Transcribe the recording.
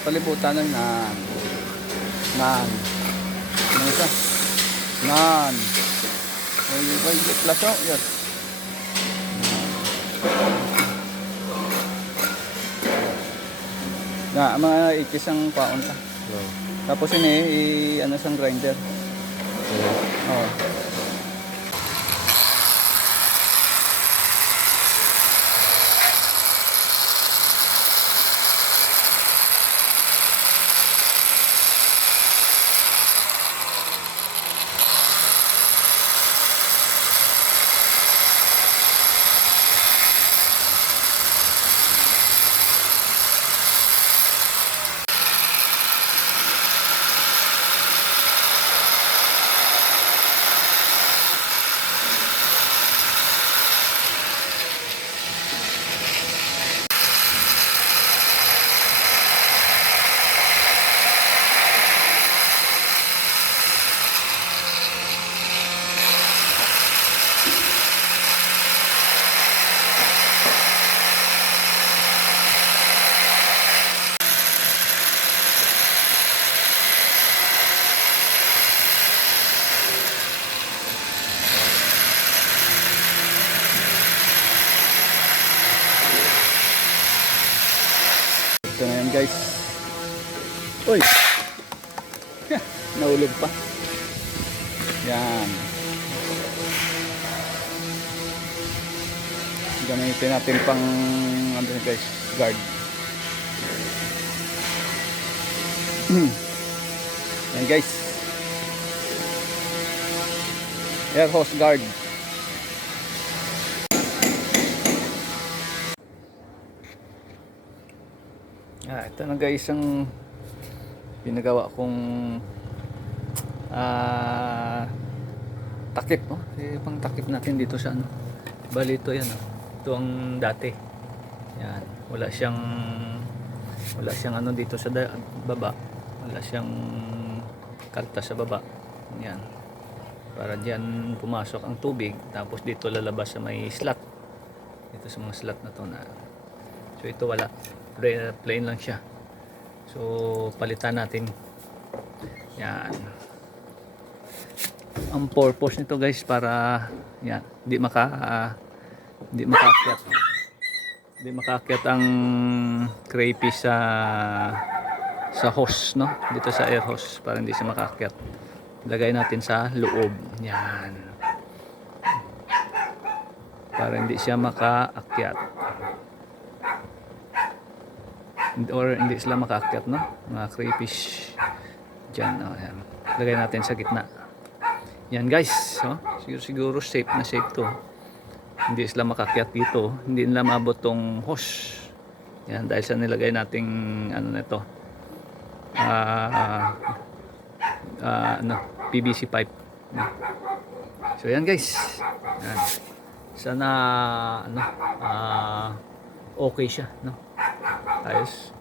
Palibutan ng nan. Ano ito? Nan. May plus oh. Yes. Na mga ikis ang paon ta. Tapos ini ano sang grinder. Oh. Ito na yan guys. Uy! Nahulog pa. Yan. Gamitin natin pang ano guys, guard. Yan guys. Air hose guard. Ito na guys ang pinagawa kong takip, no? Pang takip natin dito sa ano. Bali ito yan, oh. Ito ang dati. Yan, wala siyang ano dito sa baba. Wala siyang kalta sa baba. Yan. Para diyan pumasok ang tubig, tapos dito lalabas sa may slot. Dito sa mga slot na to na. So ito wala. Plain lang siya. So palitan natin. Yan. Ang purpose nito guys para yan, di makaakyat. Di makaakyat ang crayfish sa hose, no? Dito sa air hose para hindi siya makaakyat. Lagay natin sa loob. Yan. Para hindi siya makaakyat. Or hindi sila makaakyat, no? Mga crayfish dyan, oh, yan. Lagay natin sa gitna. Yan guys, oh, siguro safe na safe to. Hindi sila makaakyat dito, hindi nila maabot tong hose. Yan, dahil sa nilagay nating ano nito, PVC pipe. So yan guys, yan. Sana ano, okay siya, no? Ayos.